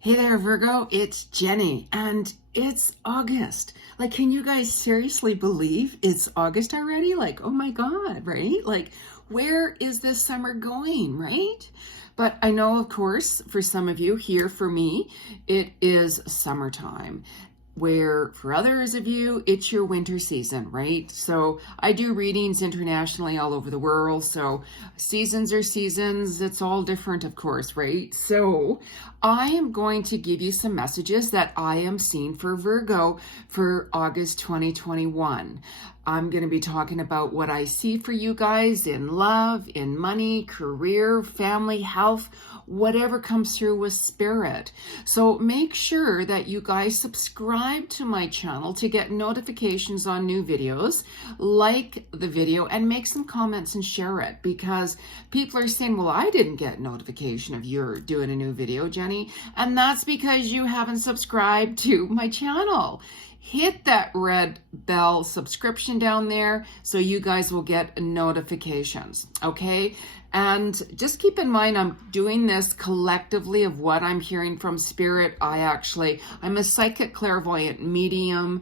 Hey there, Virgo, it's Jenny, and it's August. Like, can you guys seriously believe it's August already? Like, oh my God, right? Like, where is this summer going, right? But I know, of course, for some of you, here for me, it is summertime. Where for others of you, it's your winter season, right? So I do readings internationally all over the world. So seasons are seasons. It's all different, of course, right? So I am going to give you some messages that I am seeing for Virgo for August 2021. I'm going to be talking about what I see for you guys in love, in money, career, family, health, whatever comes through with spirit. So make sure that you guys subscribe to my channel to get notifications on new videos, like the video, and make some comments and share it, because people are saying, well, I didn't get notification of you're doing a new video, Jenny. And that's because you haven't subscribed to my channel. Hit that red bell subscription down there so you guys will get notifications, okay? And just keep in mind, I'm doing this collectively of what I'm hearing from spirit. I'm a psychic clairvoyant medium.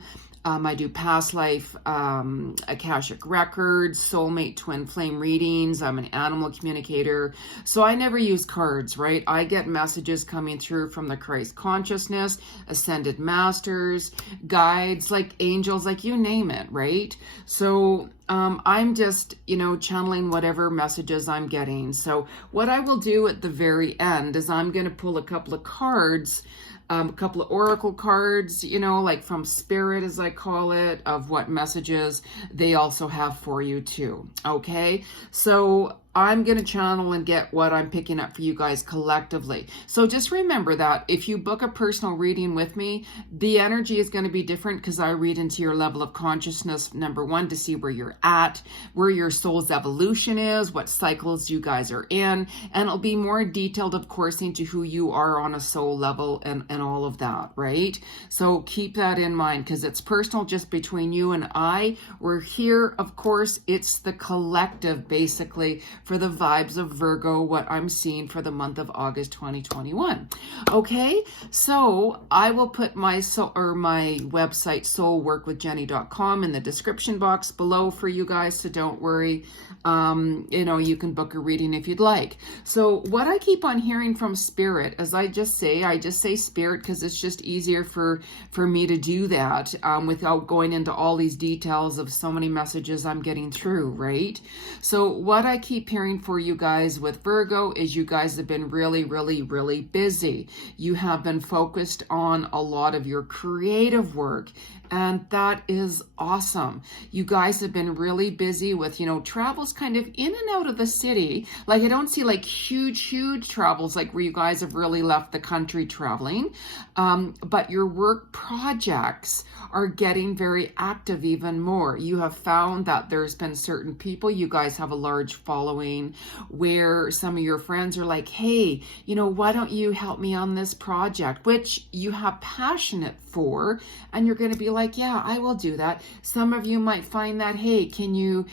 I do past life, Akashic records, soulmate twin flame readings. I'm an animal communicator. So I never use cards, right? I get messages coming through from the Christ consciousness, ascended masters, guides, like angels, like you name it, right? So I'm just, channeling whatever messages I'm getting. So what I will do at the very end is I'm going to pull a couple of cards, a couple of oracle cards, like from spirit, as I call it, of what messages they also have for you too. Okay. So I'm going to channel and get what I'm picking up for you guys collectively. So just remember that if you book a personal reading with me, the energy is going to be different because I read into your level of consciousness, number one, to see where you're at, where your soul's evolution is, what cycles you guys are in, and it'll be more detailed, of course, into who you are on a soul level and all of that, right? So keep that in mind because it's personal, just between you and I. We're here, of course, it's the collective, basically, for the vibes of Virgo, what I'm seeing for the month of August 2021. Okay, so I will put my website soulworkwithjenny.com in the description box below for you guys, so don't worry. You can book a reading if you'd like. So what I keep on hearing from spirit, as I just say spirit because it's just easier for me to do that without going into all these details of so many messages I'm getting through, right? So what I keep hearing for you guys with Virgo is you guys have been really, really, really busy. You have been focused on a lot of your creative work, and that is awesome. You guys have been really busy with, travels kind of in and out of the city. Like, I don't see like huge travels, like where you guys have really left the country traveling. But your work projects are getting very active even more. You have found that there's been certain people, you guys have a large following, where some of your friends are like, hey, why don't you help me on this project, which you have passionate for, and you're going to be like, yeah, I will do that. Some of you might find that, hey, can you,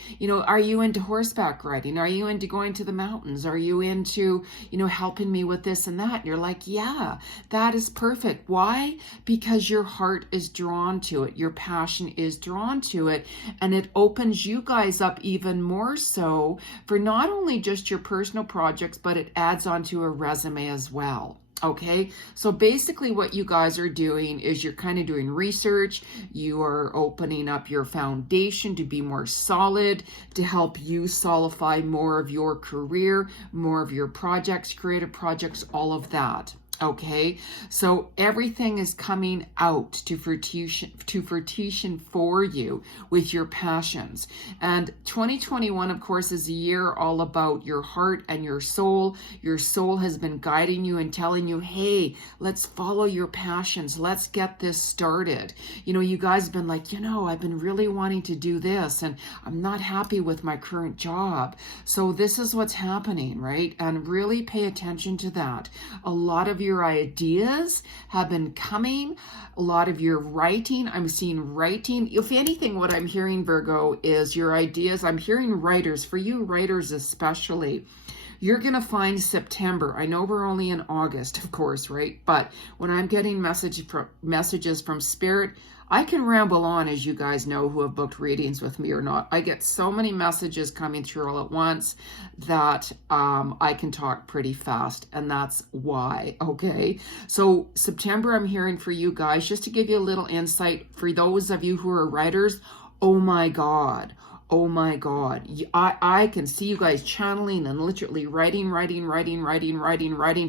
are you into horseback riding? Are you into going to the mountains? Are you into, helping me with this and that? And you're like, yeah, that is perfect. Why? Because your heart is drawn to it. Your passion is drawn to it. And it opens you guys up even more so for not only just your personal projects, but it adds onto a resume as well. Okay, so basically what you guys are doing is you're kind of doing research. You are opening up your foundation to be more solid, to help you solidify more of your career, more of your projects, creative projects, all of that. Okay, so everything is coming out to fruition for you with your passions. And 2021, of course, is a year all about your heart and your soul. Your soul has been guiding you and telling you, hey, let's follow your passions. Let's get this started. You guys have been like, I've been really wanting to do this and I'm not happy with my current job. So this is what's happening, right? And really pay attention to that. A lot of your ideas have been coming, a lot of your writing. I'm seeing writing. If anything, what I'm hearing, Virgo, is your ideas. I'm hearing writers, for you writers especially, You're going to find September. I know we're only in August, of course, right? But when I'm getting messages from Spirit, I can ramble on, as you guys know who have booked readings with me or not. I get so many messages coming through all at once that I can talk pretty fast, and that's why, okay? So September, I'm hearing for you guys, just to give you a little insight, for those of you who are writers, oh my God. Oh my God. I can see you guys channeling and literally writing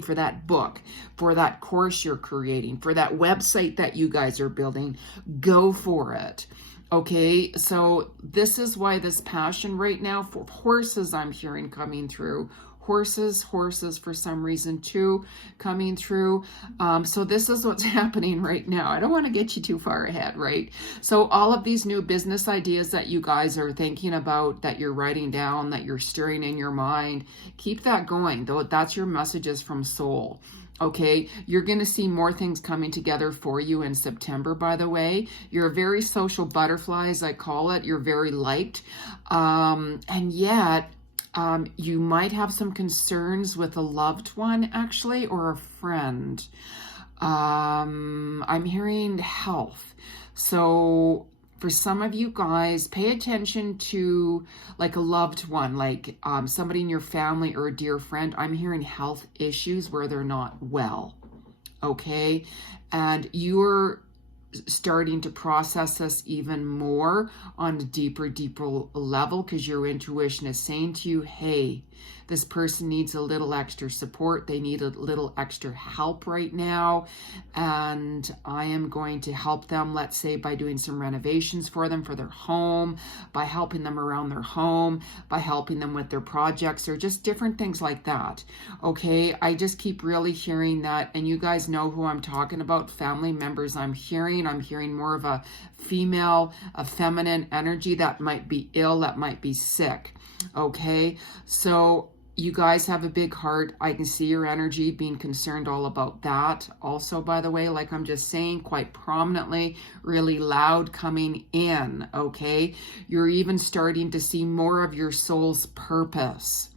for that book, for that course you're creating, for that website that you guys are building. Go for it. Okay, so this is why this passion right now for horses I'm hearing coming through. Horses for some reason too coming through. So this is what's happening right now. I don't want to get you too far ahead, right? So all of these new business ideas that you guys are thinking about, that you're writing down, that you're stirring in your mind, keep that going. Though that's your messages from soul. Okay, you're going to see more things coming together for you in September, by the way. You're a very social butterfly, as I call it. You're very liked. And yet, you might have some concerns with a loved one, actually, or a friend. I'm hearing health. So for some of you guys, pay attention to like a loved one, like somebody in your family or a dear friend. I'm hearing health issues where they're not well. Okay. And you're starting to process this even more on a deeper level, because your intuition is saying to you, hey, this person needs a little extra support. They need a little extra help right now. And I am going to help them, let's say, by doing some renovations for them for their home, by helping them around their home, by helping them with their projects, or just different things like that. Okay, I just keep really hearing that. And you guys know who I'm talking about, family members. I'm hearing more of a female, a feminine energy that might be ill, that might be sick. Okay, so you guys have a big heart. I can see your energy being concerned all about that. Also, by the way, like I'm just saying, quite prominently, really loud coming in, okay? You're even starting to see more of your soul's purpose.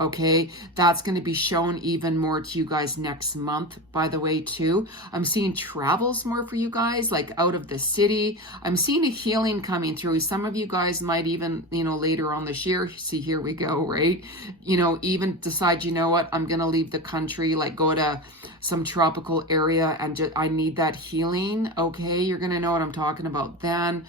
Okay, that's going to be shown even more to you guys next month, by the way, too. I'm seeing travels more for you guys, like out of the city. I'm seeing a healing coming through. Some of you guys might even, later on this year, see, here we go, right? Even decide, you know what, I'm going to leave the country, like go to some tropical area and just, I need that healing. Okay, you're going to know what I'm talking about then.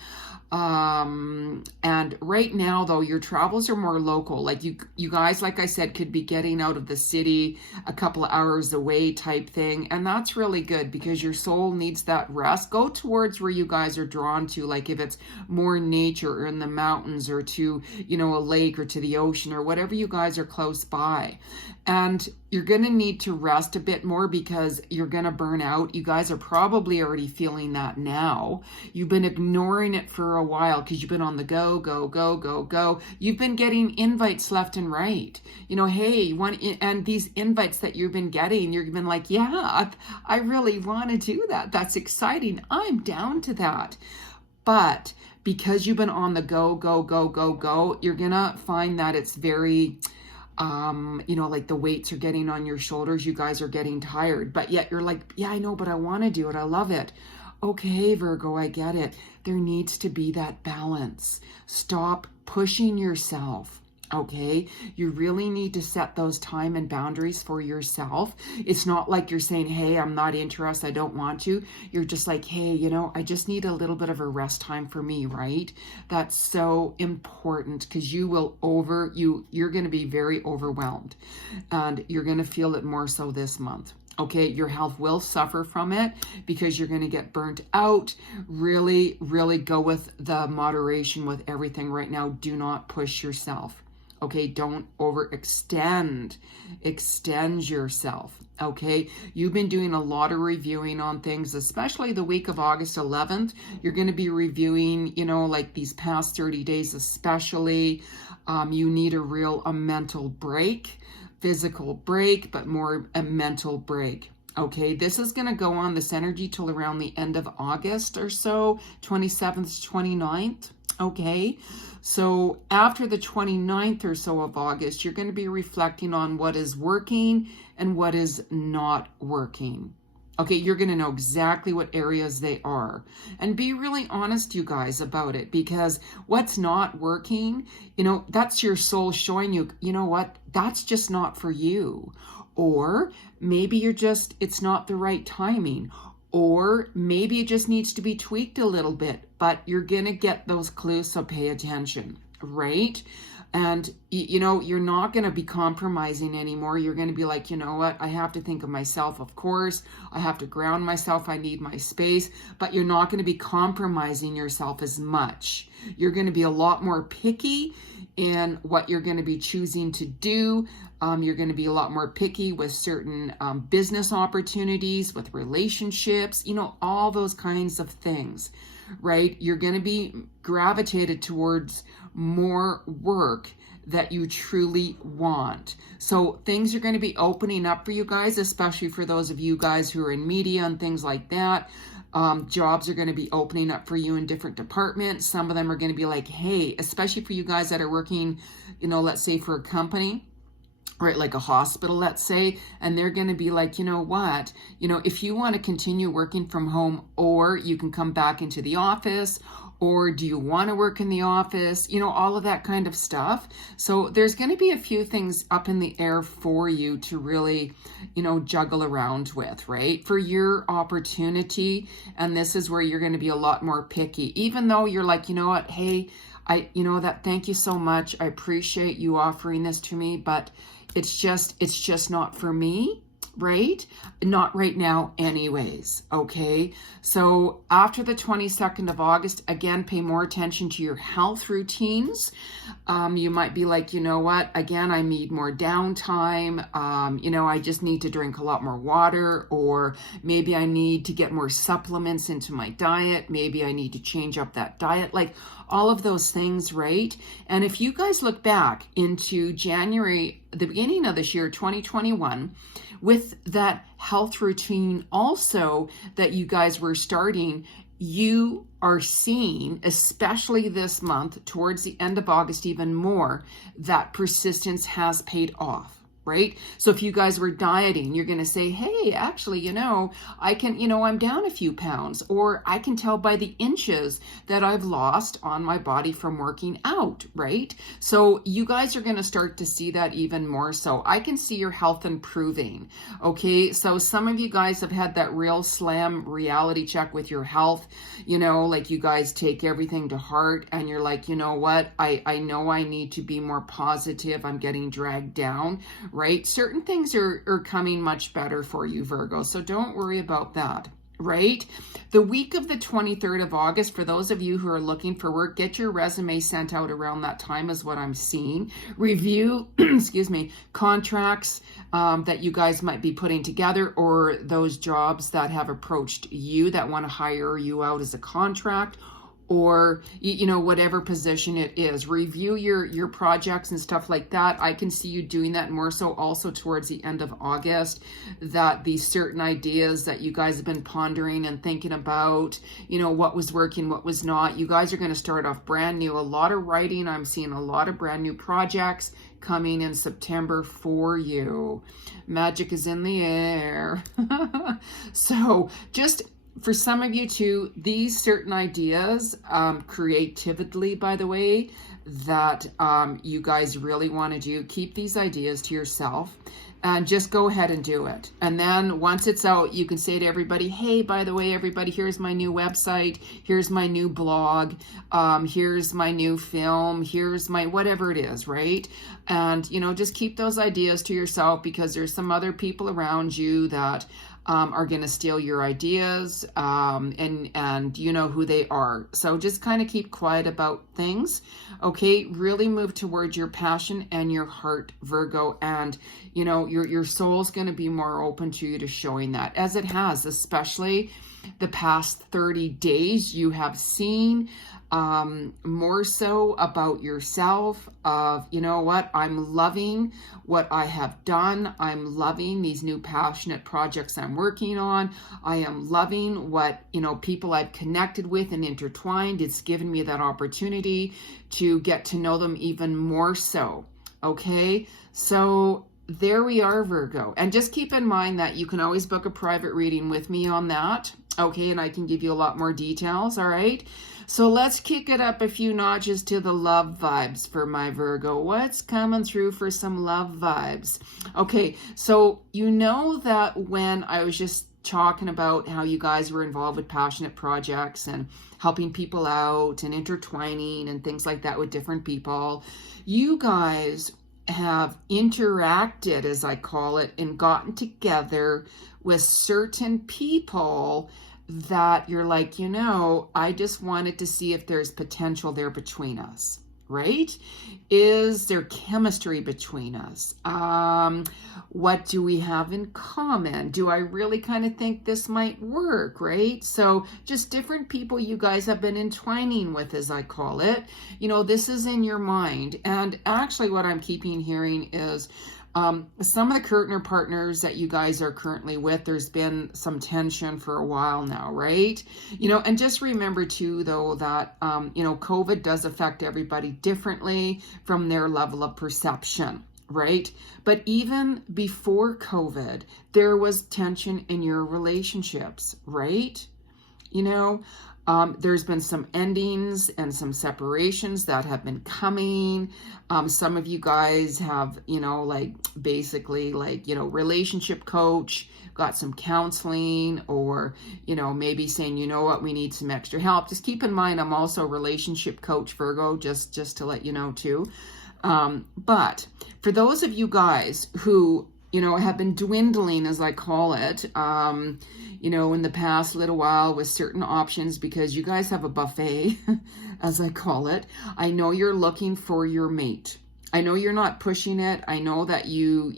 And right now though, your travels are more local. Like you guys, like I said, could be getting out of the city a couple of hours away type thing. And that's really good because your soul needs that rest. Go towards where you guys are drawn to. Like if it's more nature or in the mountains or to, a lake or to the ocean or whatever you guys are close by. And you're going to need to rest a bit more because you're going to burn out. You guys are probably already feeling that now. You've been ignoring it for a while because you've been on the go. You've been getting invites left and right. Hey, and these invites that you've been getting, you've been like, yeah, I really want to do that. That's exciting. I'm down to that. But because you've been on the go, you're going to find that it's very... like the weights are getting on your shoulders. You guys are getting tired, but yet you're like, yeah, I know, but I want to do it. I love it. Okay, Virgo, I get it. There needs to be that balance. Stop pushing yourself. Okay, you really need to set those time and boundaries for yourself. It's not like you're saying, hey, I'm not interested, I don't want to. You're just like, hey, I just need a little bit of a rest time for me, right? That's so important because you're going to be very overwhelmed and you're going to feel it more so this month. Okay, your health will suffer from it because you're going to get burnt out. Really, really go with the moderation with everything right now. Do not push yourself. Okay, don't overextend. Extend yourself. Okay, you've been doing a lot of reviewing on things, especially the week of August 11th. You're going to be reviewing, like these past 30 days, especially. You need a mental break, physical break, but more a mental break. Okay, this is going to go on this energy till around the end of August or so, 27th, 29th. Okay, so after the 29th or so of August, you're going to be reflecting on what is working and what is not working. Okay, you're going to know exactly what areas they are. And be really honest, you guys, about it, because what's not working, that's your soul showing you, you know what, that's just not for you. Or maybe it's not the right timing. Or maybe it just needs to be tweaked a little bit, but you're going to get those clues, so pay attention, right? And, you're not going to be compromising anymore. You're going to be like, you know what? I have to think of myself, of course. I have to ground myself. I need my space. But you're not going to be compromising yourself as much. You're going to be a lot more picky in what you're going to be choosing to do. You're going to be a lot more picky with certain business opportunities, with relationships, all those kinds of things, right? You're going to be gravitated towards more work that you truly want. So things are going to be opening up for you guys, especially for those of you guys who are in media and things like that. Jobs are going to be opening up for you in different departments. Some of them are going to be like, hey, especially for you guys that are working, let's say for a company, right, like a hospital, let's say, and they're going to be like, you know what, if you want to continue working from home, or you can come back into the office, or do you want to work in the office, all of that kind of stuff. So there's going to be a few things up in the air for you to really, juggle around with, right, for your opportunity. And this is where you're going to be a lot more picky, even though you're like, you know what, hey, thank you so much. I appreciate you offering this to me, but it's just not for me, right? Not right now anyways, okay? So after the 22nd of August, again, pay more attention to your health routines. You might be like, you know what, again, I need more downtime. I just need to drink a lot more water, or maybe I need to get more supplements into my diet. Maybe I need to change up that diet, like all of those things, right? And if you guys look back into January, the beginning of this year, 2021, with that health routine also that you guys were starting, you are seeing, especially this month, towards the end of August even more, that persistence has paid off. Right? So if you guys were dieting, you're going to say, hey, actually, I can, I'm down a few pounds, or I can tell by the inches that I've lost on my body from working out, right? So you guys are going to start to see that even more so. I can see your health improving. Okay. So some of you guys have had that real slam reality check with your health, like you guys take everything to heart and you're like, you know what? I know I need to be more positive. I'm getting dragged down. Right? Certain things are coming much better for you, Virgo. So don't worry about that, right? The week of the 23rd of August, for those of you who are looking for work, get your resume sent out around that time is what I'm seeing. Review, contracts that you guys might be putting together, or those jobs that have approached you that want to hire you out as a contract, or whatever position it is. Review your projects and stuff like that. I can see you doing that more so also towards the end of August, that these certain ideas that you guys have been pondering and thinking about, what was working, what was not, you guys are going to start off brand new. A lot of writing. I'm seeing a lot of brand new projects coming in September for you. Magic is in the air. So just for some of you too, these certain ideas, creatively, by the way, that you guys really want to do, keep these ideas to yourself and just go ahead and do it. And then once it's out, you can say to everybody, hey, by the way, everybody, here's my new website, here's my new blog, here's my new film, here's my whatever it is, right? And, just keep those ideas to yourself, because there's some other people around you that are going to steal your ideas, and you know who they are. So just kind of keep quiet about things, okay? Really move towards your passion and your heart, Virgo, and your soul's going to be more open to you to showing that, as it has, especially the past 30 days, you have seen more so about yourself of, you know what, I'm loving what I have done. I'm loving these new passionate projects I'm working on. I am loving what, people I've connected with and intertwined. It's given me that opportunity to get to know them even more so. Okay, so there we are, Virgo. And just keep in mind that you can always book a private reading with me on that. Okay, and I can give you a lot more details, all right? So let's kick it up a few notches to the love vibes for my Virgo. What's coming through for some love vibes? Okay, so you know that when I was just talking about how you guys were involved with passionate projects and helping people out and intertwining and things like that with different people, you guys have interacted, as I call it, and gotten together with certain people that you're like, I just wanted to see if there's potential there between us, right? Is there chemistry between us? What do we have in common? Do I really kind of think this might work, right? So just different people you guys have been entwining with, as I call it. This is in your mind. And actually what I'm keeping hearing is some of the current partners that you guys are currently with, there's been some tension for a while now, right? And just remember too, though, that, COVID does affect everybody differently from their level of perception, right? But even before COVID, there was tension in your relationships, right? There's been some endings and some separations that have been coming. Some of you guys have, relationship coach, got some counseling, or, maybe saying, we need some extra help. Just keep in mind, I'm also a relationship coach, Virgo, just to let you know too. But for those of you guys who, have been dwindling, as I call it, in the past little while with certain options, because you guys have a buffet, as I call it. I know you're looking for your mate. I know you're not pushing it. I know that you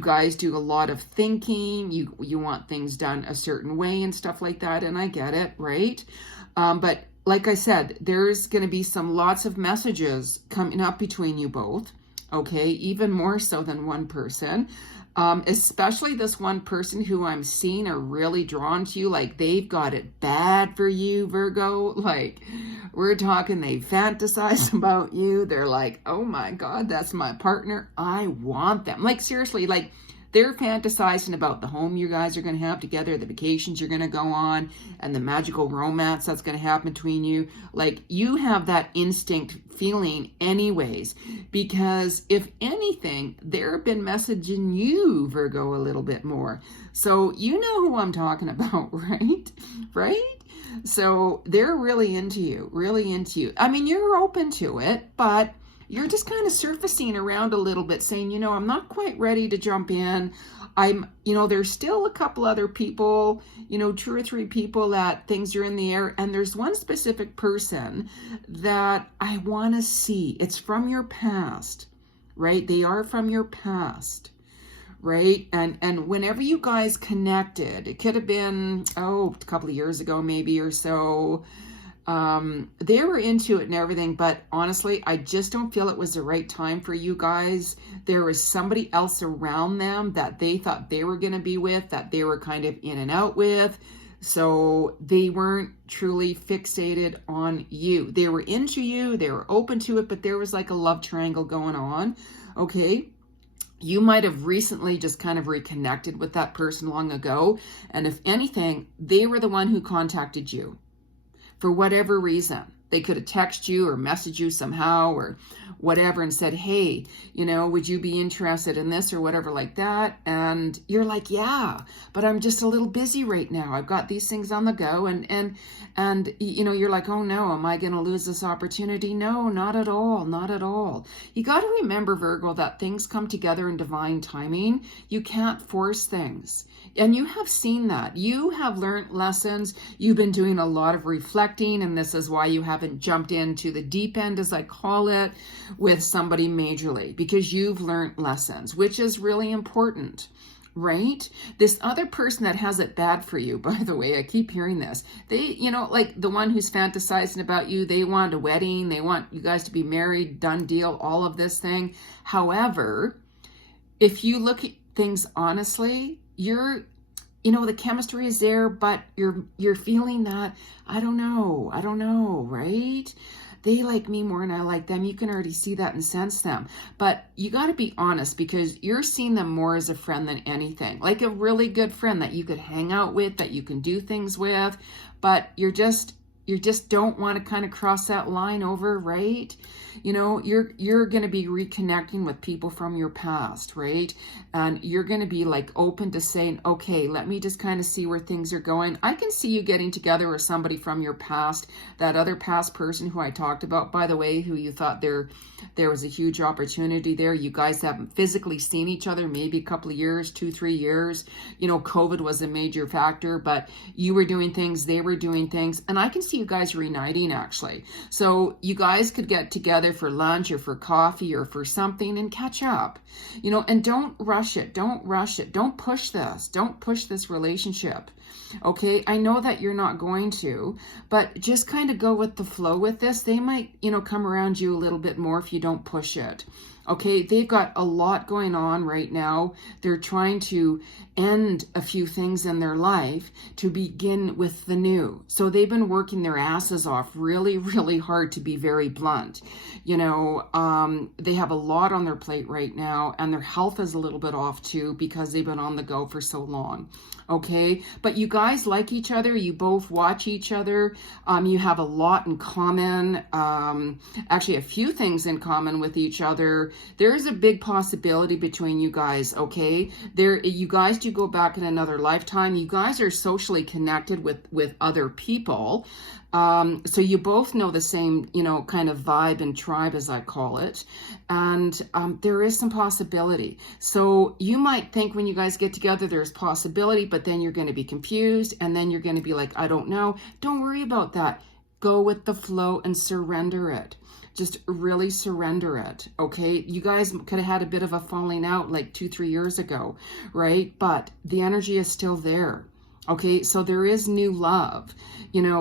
guys do a lot of thinking. You want things done a certain way and stuff like that. And I get it, right? But like I said, there's going to be lots of messages coming up between you both. Okay, even more so than one person, especially this one person who I'm seeing are really drawn to you. Like they've got it bad for you, Virgo. Like we're talking, they fantasize about you. They're like, oh my God, that's my partner. I want them. Like seriously, like they're fantasizing about the home you guys are going to have together, the vacations you're going to go on, and the magical romance that's going to happen between you. Like you have that instinct feeling anyways, because if anything, they've been messaging you, Virgo, a little bit more. So you know who I'm talking about, right? Right? So they're really into you, really into you. I mean, you're open to it, but you're just kind of surfacing around a little bit saying, I'm not quite ready to jump in. There's still a couple other people, 2 or 3 people that things are in the air. And there's one specific person that I want to see. It's from your past, right? They are from your past, right? And whenever you guys connected, it could have been, a couple of years ago, maybe, or so. They were into it and everything, but honestly, I just don't feel it was the right time for you guys. There was somebody else around them that they thought they were going to be with, that they were kind of in and out with. So they weren't truly fixated on you. They were into you, they were open to it, but there was like a love triangle going on. Okay. You might have recently just kind of reconnected with that person long ago. And if anything, they were the one who contacted you. For whatever reason, they could have texted you or messaged you somehow or whatever and said, hey, would you be interested in this or whatever like that? And you're like, yeah, but I'm just a little busy right now. I've got these things on the go. And you're like, oh no, am I going to lose this opportunity? No, not at all. Not at all. You got to remember, Virgo, that things come together in divine timing. You can't force things. And you have seen that. You have learned lessons. You've been doing a lot of reflecting, and this is why you haven't jumped into the deep end, as I call it, with somebody majorly, because you've learned lessons, which is really important. right? This other person that has it bad for you, by the way, I keep hearing this. They, like the one who's fantasizing about you, they want a wedding, they want you guys to be married, done deal, all of this thing. However, if you look at things honestly, the chemistry is there, but you're feeling that, I don't know, right? They like me more than I like them. You can already see that and sense them. But you got to be honest, because you're seeing them more as a friend than anything. Like a really good friend that you could hang out with, that you can do things with, but you just don't want to kind of cross that line over, right? You're going to be reconnecting with people from your past, right? And you're going to be like open to saying, okay, let me just kind of see where things are going. I can see you getting together with somebody from your past, that other past person who I talked about, by the way, who you thought there was a huge opportunity there. You guys haven't physically seen each other, maybe a couple of years, 2-3 years. COVID was a major factor, but you were doing things, they were doing things, and I can see you guys reuniting actually. So you guys could get together for lunch or for coffee or for something and catch up, and don't rush it. Don't rush it. Don't push this. Don't push this relationship. Okay. I know that you're not going to, but just kind of go with the flow with this. They might, come around you a little bit more if you don't push it. Okay, they've got a lot going on right now. They're trying to end a few things in their life to begin with the new. So they've been working their asses off really, really hard, to be very blunt. They have a lot on their plate right now, and their health is a little bit off too, because they've been on the go for so long. Okay, but you guys like each other. You both watch each other. You have a lot in common. Actually, a few things in common with each other. There is a big possibility between you guys, okay? You guys do go back in another lifetime. You guys are socially connected with other people. So you both know the same, kind of vibe and tribe, as I call it. And there is some possibility. So you might think when you guys get together, there's possibility, but then you're going to be confused. And then you're going to be like, I don't know. Don't worry about that. Go with the flow and surrender it. Just really surrender it, okay? You guys could have had a bit of a falling out like 2-3 years ago, right? But the energy is still there, okay? So there is new love,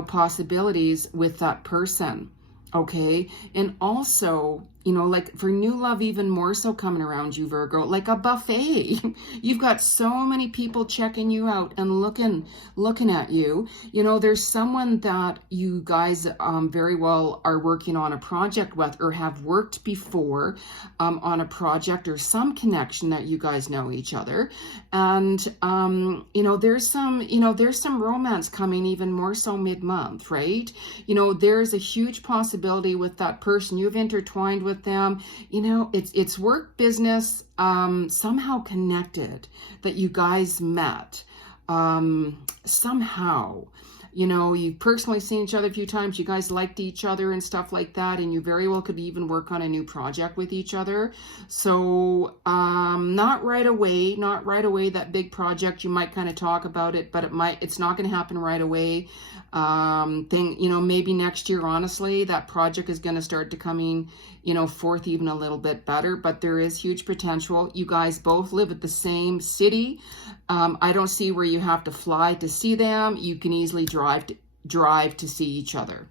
possibilities with that person, okay? And also, like for new love, even more so coming around you, Virgo, like a buffet. You've got so many people checking you out and looking at you. There's someone that you guys very well are working on a project with, or have worked before on a project, or some connection that you guys know each other. And, there's some romance coming even more so mid-month, right? There's a huge possibility with that person you've intertwined with them. It's work, business, somehow connected, that you guys met somehow. You've personally seen each other a few times. You guys liked each other and stuff like that, and you very well could even work on a new project with each other. So not right away, that big project. You might kind of talk about it, but it's not going to happen right away. Maybe next year, honestly, that project is going to start to coming, forth even a little bit better, but there is huge potential. You guys both live at the same city. I don't see where you have to fly to see them. You can easily drive to see each other.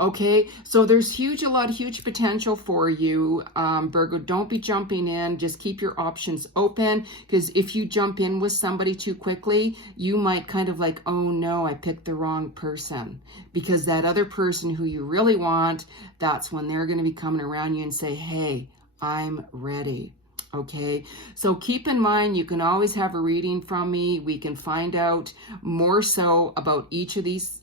Okay, so there's huge potential for you, Virgo. Don't be jumping in. Just keep your options open, because if you jump in with somebody too quickly, you might kind of like, oh no, I picked the wrong person, because that other person who you really want, that's when they're going to be coming around you and say, hey, I'm ready. Okay, so keep in mind, you can always have a reading from me. We can find out more so about each of these,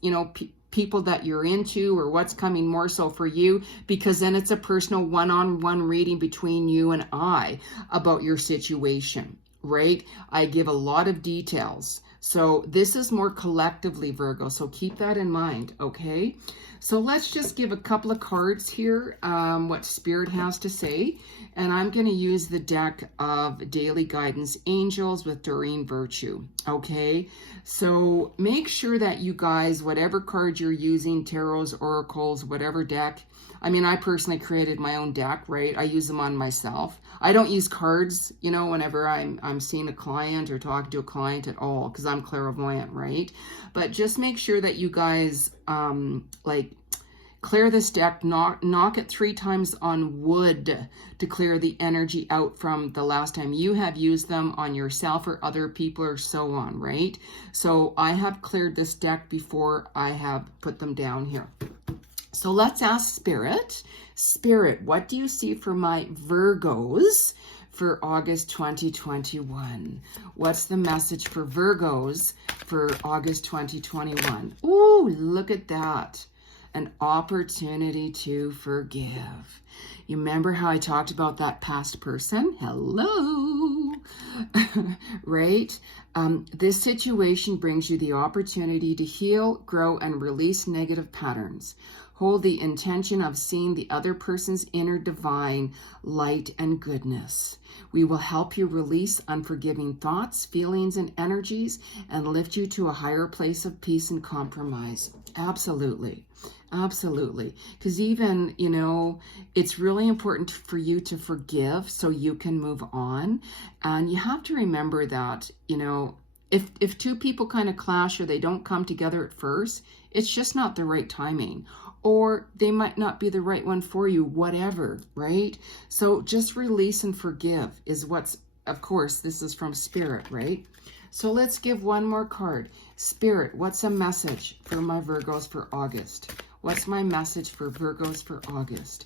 people that you're into, or what's coming more so for you, because then it's a personal one-on-one reading between you and I about your situation, right? I give a lot of details. So this is more collectively, Virgo, so keep that in mind, okay? So let's just give a couple of cards here, what Spirit has to say. And I'm going to use the deck of Daily Guidance Angels with Doreen Virtue, okay? So make sure that you guys, whatever card you're using, tarots, oracles, whatever deck, I mean, I personally created my own deck, right? I use them on myself. I don't use cards, you know, whenever I'm seeing a client or talking to a client at all, because I'm clairvoyant, right? But just make sure that you guys, like, clear this deck, knock it 3 times on wood to clear the energy out from the last time you have used them on yourself or other people or so on, right? So I have cleared this deck before I have put them down here. So let's ask Spirit. Spirit, what do you see for my Virgos for August 2021? What's the message for Virgos for August 2021? Ooh, look at that. An opportunity to forgive. You remember how I talked about that past person? Hello. Right? This situation brings you the opportunity to heal, grow, and release negative patterns. Hold the intention of seeing the other person's inner divine light and goodness. We will help you release unforgiving thoughts, feelings, and energies and lift you to a higher place of peace and compromise. Absolutely. Absolutely. Because even, you know, it's really important for you to forgive so you can move on. And you have to remember that, you know, if 2 people kind of clash or they don't come together at first, it's just not the right timing. Or they might not be the right one for you, whatever, right? So just release and forgive is what's, of course, this is from Spirit, right? So let's give one more card. Spirit, what's a message for my Virgos for August? What's my message for Virgos for August?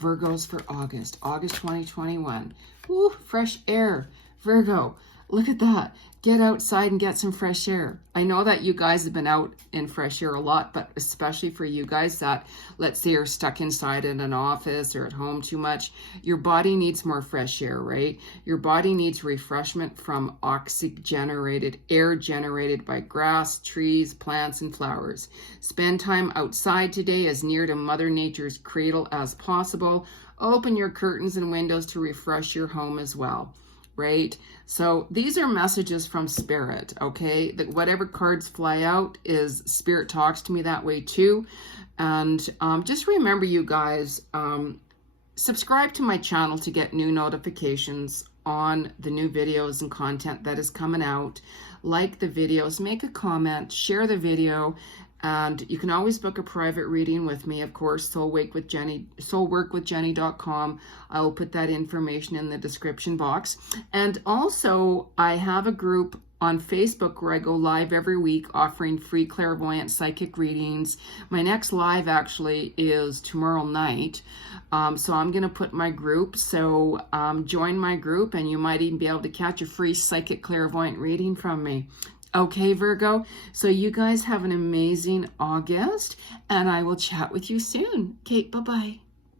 Virgos for August, August 2021. Ooh, fresh air. Virgo, look at that. Get outside and get some fresh air. I know that you guys have been out in fresh air a lot, but especially for you guys that, let's say, are stuck inside in an office or at home too much, your body needs more fresh air, right? Your body needs refreshment from oxygenated air generated by grass, trees, plants, and flowers. Spend time outside today as near to Mother Nature's cradle as possible. Open your curtains and windows to refresh your home as well. Right? So these are messages from Spirit, okay? That whatever cards fly out is Spirit talks to me that way too. And just remember, you guys, subscribe to my channel to get new notifications on the new videos and content that is coming out. Like the videos, make a comment, share the video. And you can always book a private reading with me, of course, soulworkwithjeni.com. I will put that information in the description box. And also, I have a group on Facebook where I go live every week offering free clairvoyant psychic readings. My next live actually is tomorrow night. So I'm going to put my group. So join my group and you might even be able to catch a free psychic clairvoyant reading from me. Okay, Virgo, so you guys have an amazing August, and I will chat with you soon. Okay, bye-bye.